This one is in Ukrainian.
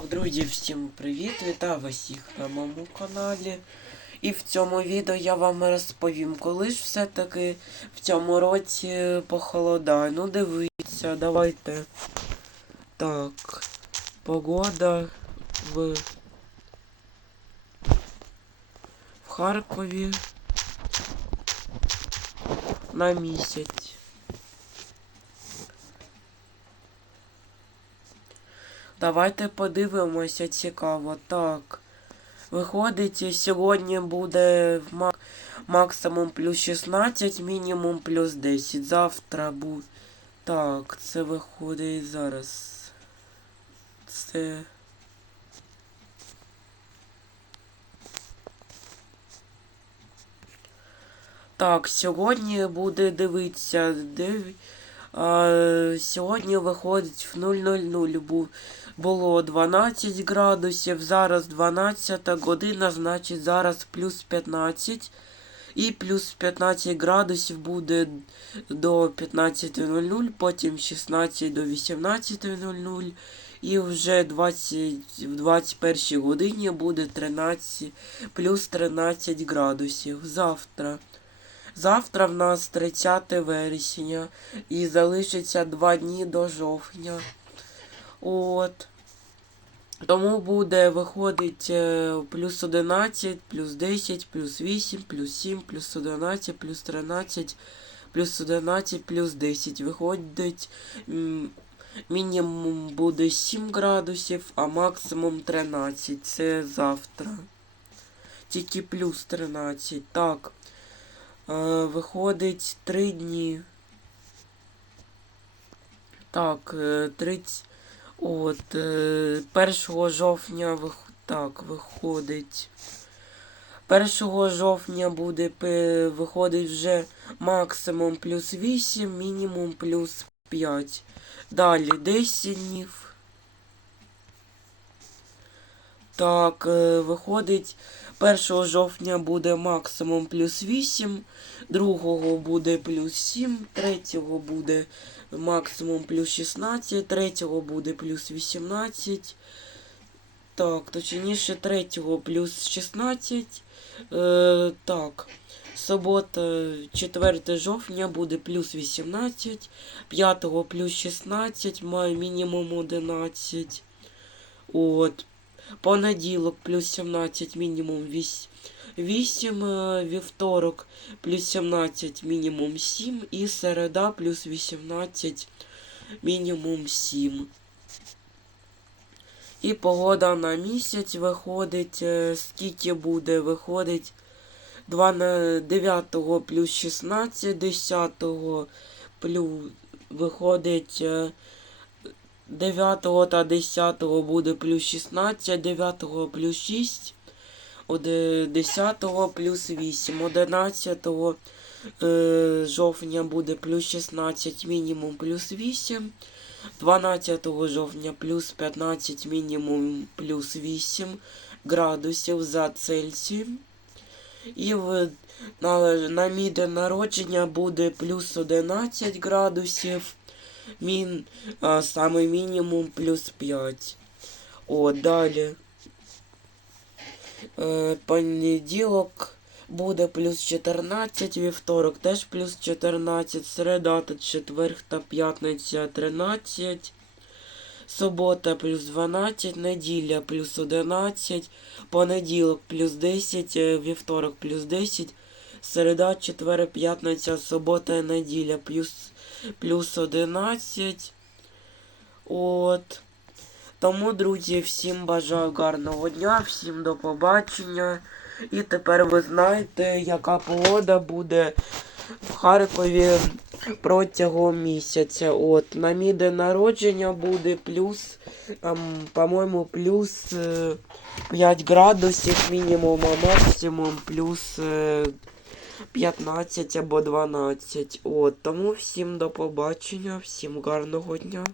Так, друзі, всім привіт! Вітаю вас всіх на моєму каналі. І в цьому відео я вам розповім, коли ж все-таки в цьому році похолодає. Ну дивіться, давайте. Так. Погода в, в Харкові на місяць. Давайте подивимося цікаво. Так. Виходить, сьогодні буде максимум плюс 16, мінімум плюс 10. Завтра буде. Так, це виходить зараз. Це. Так, сьогодні буде дивитися 9 сьогодні виходить в 0,00 було 12 градусів, зараз 12 година, значить зараз плюс 15. І плюс 15 градусів буде до 15.00, потім 16 до 18.00. І вже 20, в 21 годині буде 13, плюс 13 градусів завтра. Завтра в нас 30 вересня і залишиться 2 дні до жовтня. От. Тому буде виходить е, плюс 11, плюс 10, плюс 8, плюс 7, плюс 11, плюс 13, плюс 11, плюс 10. Виходить мінімум буде 7 градусів, а максимум 13. Це завтра. Тільки плюс 13. Так. Е, виходить 3 дні. Так, е, 30. От, е, 1 жовтня вих... так, виходить. 1 жовтня буде виходить вже максимум плюс 8, мінімум плюс 5. Далі 10 днів. Так, е, виходить 1 жовтня буде максимум плюс 8, 2 буде плюс 7, 3 буде максимум плюс 16, 3 буде плюс 18. Так, точніше 3 плюс 16. Е, так. Субота, 4 жовтня буде плюс 18, 5 плюс 16, має мінімум 11. От. Понеділок плюс 17, мінімум 8. 8 е, вівторок плюс 17, мінімум 7. І середа плюс 18, мінімум 7. І погода на місяць виходить. е, Скільки буде? Виходить 2 на 9 плюс 16, 10 плюс виходить. Е, 9 та 10 буде плюс 16, 9 плюс 6, 10 плюс 8, 11 е, жовтня буде плюс 16, мінімум плюс 8, 12 жовтня плюс 15, мінімум плюс 8 градусів за Цельсієм. І в, на, на мій день народження буде плюс 11 градусів. Мін, а, саме мінімум плюс 5. О, далі. Е, понеділок буде плюс 14, вівторок теж плюс 14, середа та четверг та п'ятниця 13. Субота плюс 12, неділя плюс 11, понеділок плюс 10, е, вівторок плюс 10, середа, четвер, п'ятниця, субота, неділя плюс, плюс 11. От. Тому, друзі, всім бажаю гарного дня, всім до побачення. І тепер ви знаєте, яка погода буде в Харкові протягом місяця. От, на мій день народження буде плюс, ем, по-моєму, плюс е, 5 градусів мінімум, а максимум плюс е, 15 або 12. От, тому всім до побачення, всім гарного дня.